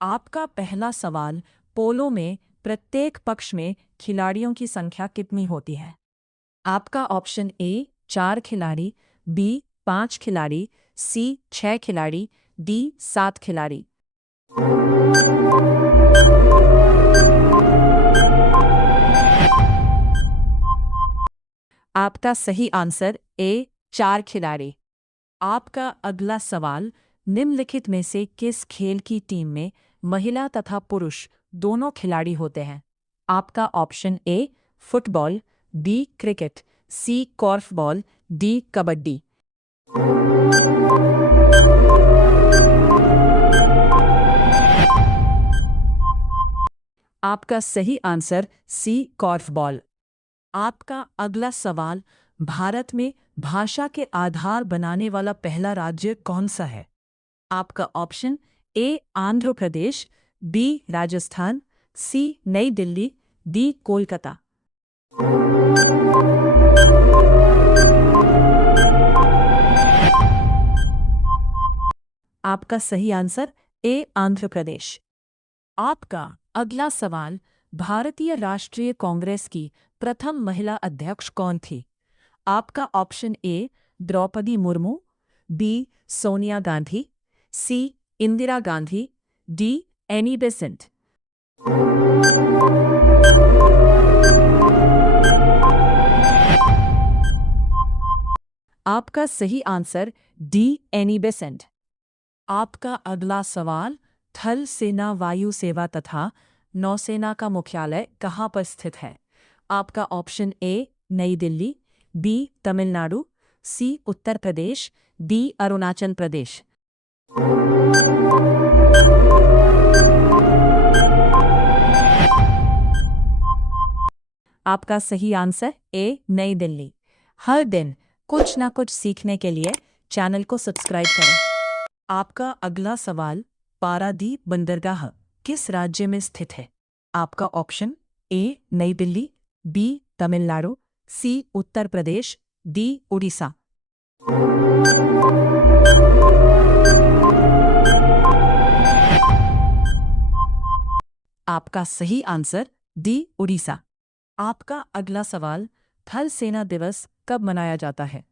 आपका पहला सवाल, पोलो में प्रत्येक पक्ष में खिलाड़ियों की संख्या कितनी होती है? आपका ऑप्शन ए 4 खिलाड़ी, बी 5 खिलाड़ी, सी 6 खिलाड़ी, डी 7 खिलाड़ी। आपका सही आंसर ए 4 खिलाड़ी। आपका अगला सवाल, निम्नलिखित में से किस खेल की टीम में महिला तथा पुरुष दोनों खिलाड़ी होते हैं? आपका option A football, B cricket, C korfball, D kabaddi. आपका सही आंसर सी कॉर्फबॉल। आपका अगला सवाल, भारत में भाषा के आधार बनाने वाला पहला राज्य कौन सा है? आपका option A Andhra Pradesh, B Rajasthan, C New Delhi, D Kolkata. आपका सही आंसर ए आंध्र प्रदेश। आपका अगला सवाल, भारतीय राष्ट्रीय कांग्रेस की प्रथम महिला अध्यक्ष कौन थी? आपका option A Draupadi Murmu, B Sonia Gandhi, C Indira Gandhi, D Annie Besant. आपका सही आंसर डी एनी बेसेंट। आपका अगला सवाल, थल सेना वायु सेवा तथा नौसेना का मुख्यालय कहाँ पर स्थित है? आपका ऑप्शन ए नई दिल्ली, बी तमिलनाडु, सी उत्तर प्रदेश, डी अरुणाचल प्रदेश। आपका सही आंसर ए नई दिल्ली। हर दिन कुछ ना कुछ सीखने के लिए चैनल को सब्सक्राइब करें। आपका अगला सवाल, पारादीप बंदरगाह किस राज्य में स्थित है? आपका ऑप्शन ए नई दिल्ली, बी तमिलनाडु, सी उत्तर प्रदेश, डी उड़ीसा। आपका सही आंसर डी उड़ीसा। आपका अगला सवाल, थल सेना दिवस कब मनाया जाता है?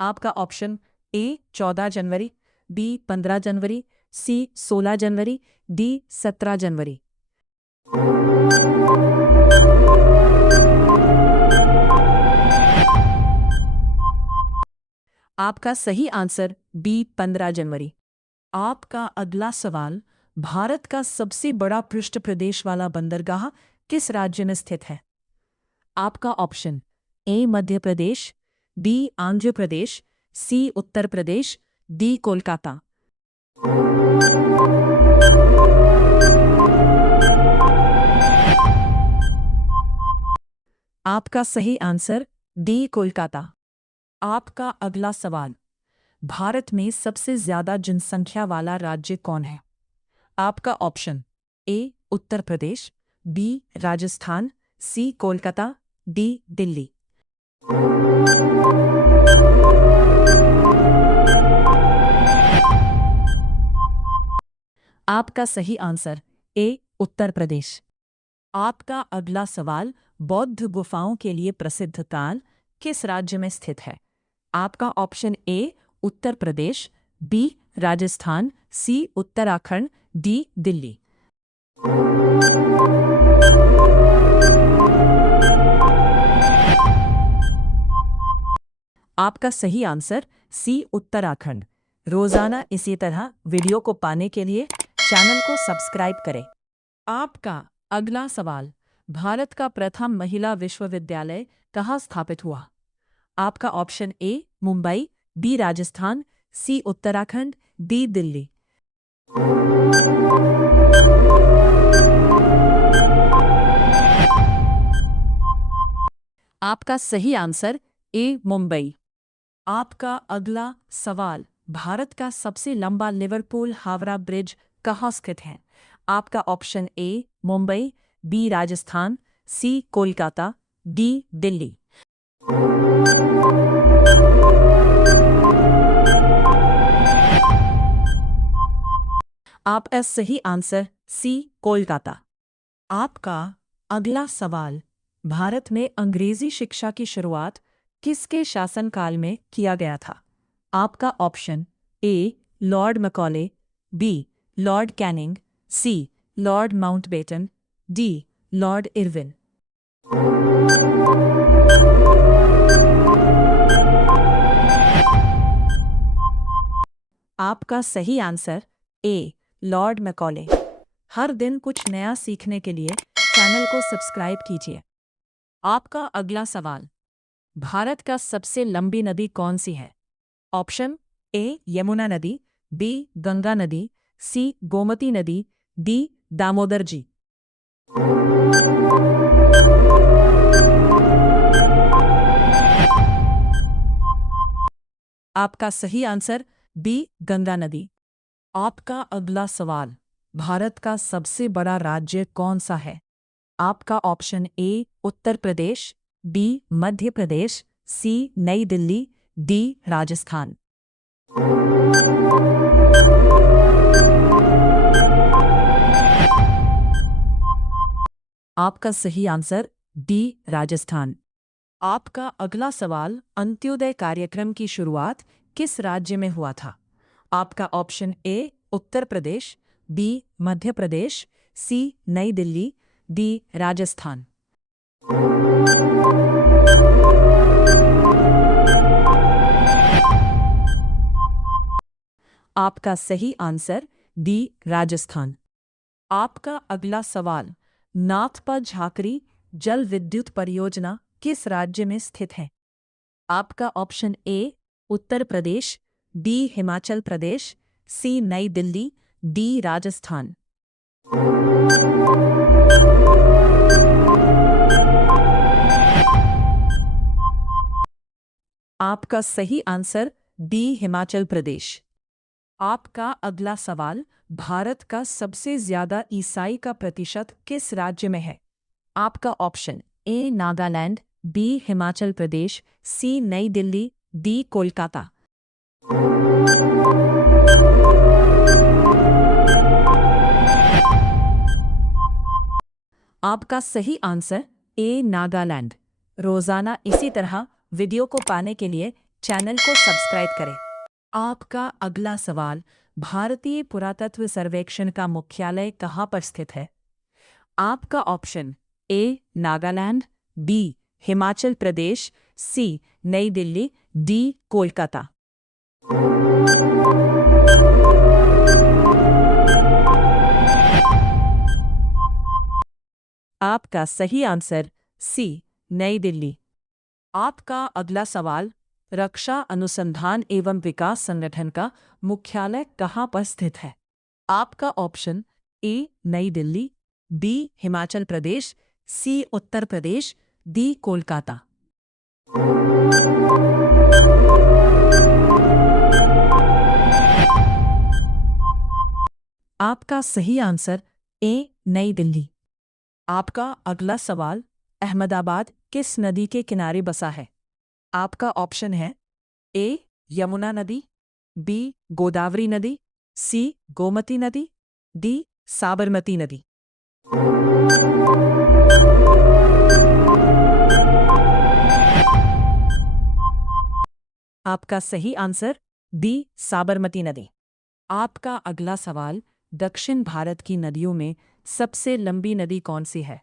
आपका ऑप्शन ए 14 जनवरी, बी 15 जनवरी, सी 16 जनवरी, डी 17 जनवरी। आपका सही आंसर बी 15 जनवरी। आपका अगला सवाल, भारत का सबसे बड़ा पृष्ठ प्रदेश वाला बंदरगाह किस राज्य में स्थित है? आपका option A Madhya Pradesh, B Andhra Pradesh, C Uttar Pradesh, D Kolkata. आपका सही आंसर डी कोलकाता। आपका अगला सवाल, भारत में सबसे ज्यादा जनसंख्या वाला राज्य कौन है? आपका option A Uttar Pradesh, B Rajasthan, C Kolkata, D Delhi. आपका सही आंसर ए उत्तर प्रदेश। आपका अगला सवाल, बौद्ध गुफाओं के लिए प्रसिद्ध ताल किस राज्य में स्थित है? आपका option A Uttar Pradesh, B Rajasthan, C Uttarakhand, D Delhi. आपका सही आंसर सी उत्तराखंड। रोजाना इसी तरह वीडियो को पाने के लिए चैनल को सब्सक्राइब करें। आपका अगला सवाल, भारत का प्रथम महिला विश्वविद्यालय कहाँ स्थापित हुआ? आपका option A Mumbai, B Rajasthan, C Uttarakhand, D Delhi. आपका सही आंसर ए मुंबई। आपका अगला सवाल, भारत का सबसे लंबा लिवरपूल हावड़ा ब्रिज कहाँ स्थित है? आपका option A Mumbai, B Rajasthan, C Kolkata, D Delhi. आपका सही आंसर सी कोलकाता। आपका अगला सवाल, भारत में अंग्रेजी शिक्षा की शुरुआत किसके शासनकाल में किया गया था? आपका option A lord Macaulay, B lord Canning, C lord Mountbatten, D lord Irwin. आपका सही आंसर ए लॉर्ड मैकॉले। हर दिन कुछ नया सीखने के लिए चैनल को सब्सक्राइब कीजिए। आपका अगला सवाल, भारत का सबसे लंबी नदी कौन सी है? ऑप्शन ए यमुना नदी, बी गंगा नदी, सी गोमती नदी, डी दामोदर जी। आपका सही आंसर बी गंगा नदी। आपका अगला सवाल, भारत का सबसे बड़ा राज्य कौन सा है? आपका option A Uttar Pradesh, B Madhya Pradesh, C New Delhi, D Rajasthan. आपका सही आंसर डी राजस्थान। आपका अगला सवाल, अंत्योदय कार्यक्रम की शुरुआत किस राज्य में हुआ था? आपका option A Uttar Pradesh, B Madhya Pradesh, C New Delhi, D Rajasthan. आपका सही आंसर डी राजस्थान। आपका अगला सवाल, नाथपा झाकरी जल विद्युत परियोजना किस राज्य में स्थित है? आपका option A Uttar Pradesh, B Himachal Pradesh, C New Delhi, D Rajasthan. आपका सही आंसर डी हिमाचल प्रदेश। आपका अगला सवाल, भारत का सबसे ज्यादा ईसाई का प्रतिशत किस राज्य में है? आपका option A Nagaland, B Himachal Pradesh, C New Delhi, D Kolkata. आपका सही आंसर ए नागालैंड। रोजाना इसी तरह वीडियो को पाने के लिए चैनल को सब्सक्राइब करें। आपका अगला सवाल, भारतीय पुरातत्व सर्वेक्षण का मुख्यालय कहाँ पर स्थित है? आपका option A Nagaland, B Himachal Pradesh, C New Delhi, D Kolkata. आपका सही आंसर सी नई दिल्ली। आपका अगला सवाल, रक्षा अनुसंधान एवं विकास संगठन का मुख्यालय कहाँ पर स्थित है? आपका ऑप्शन ए नई Delhi, B Himachal Pradesh, C Uttar Pradesh, D Kolkata. आपका सही आंसर ए नई दिल्ली। आपका अगला सवाल, अहमदाबाद किस नदी के किनारे बसा है? आपका ऑप्शन है ए यमुना नदी, बी गोदावरी नदी, सी गोमती नदी, डी साबरमती नदी। आपका सही आंसर डी साबरमती नदी। आपका अगला सवाल, दक्षिण भारत की नदियों में सबसे लंबी नदी कौन सी है?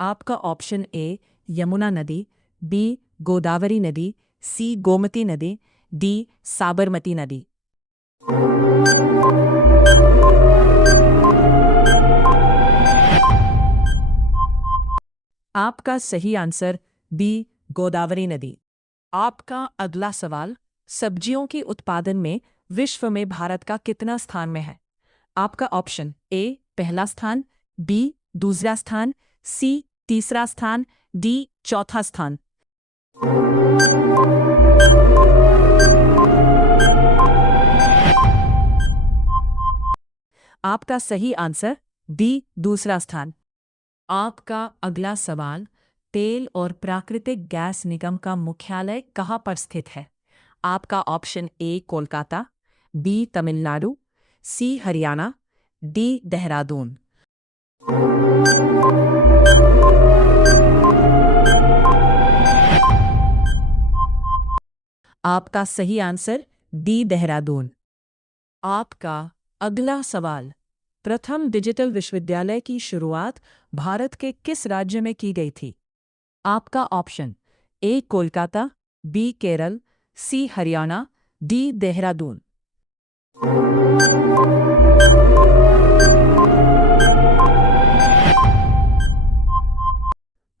आपका ऑप्शन ए यमुना नदी, बी गोदावरी नदी, सी गोमती नदी, डी साबरमती नदी। आपका सही आंसर बी गोदावरी नदी। आपका अगला सवाल, सब्जियों के उत्पादन में विश्व में भारत का कितना स्थान में है? आपका ऑप्शन ए पहला स्थान, बी दूसरा स्थान, सी तीसरा स्थान, डी चौथा स्थान। आपका सही आंसर डी दूसरा स्थान। आपका अगला सवाल, तेल और प्राकृतिक गैस निगम का मुख्यालय कहाँ पर स्थित है? आपका option A Kolkata, B Tamil Nadu, C Haryana, D Dehradun. आपका सही आंसर डी देहरादून। आपका अगला सवाल, प्रथम डिजिटल विश्वविद्यालय की शुरुआत भारत के किस राज्य में की गई थी? आपका option A Kolkata, B Kerala, C Haryana, D Dehradun.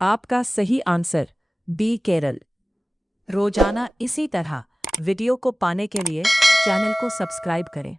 आपका सही आंसर बी केरल। रोजाना इसी तरह वीडियो को पाने के लिए चैनल को सब्सक्राइब करें।